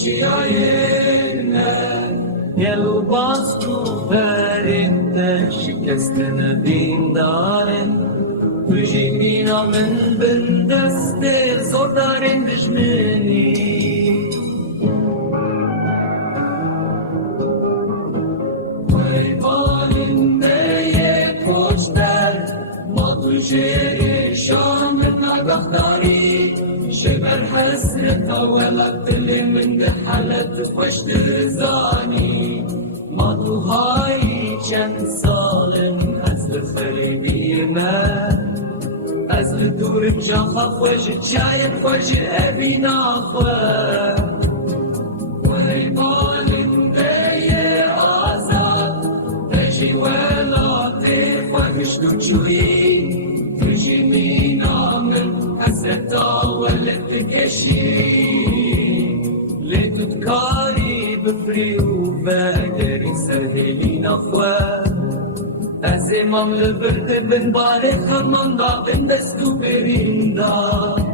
چیایینه یلو باز کو برید شکستن دین دارن بجی مینا من بندست زور دارن دشمنی شام نگهداری شبر حسرت ولد دل من حالت خوش درزانی ما تو های چند سال از خریدی من از دور جا خوش چای خوش ابی نخواه وی بالنده آزاد بجی ولاد خوش دو چویی لتذكاري بفري وباقري سهلي نخوة أزمام لبرد بن باري خمان دا بن دستو برين دا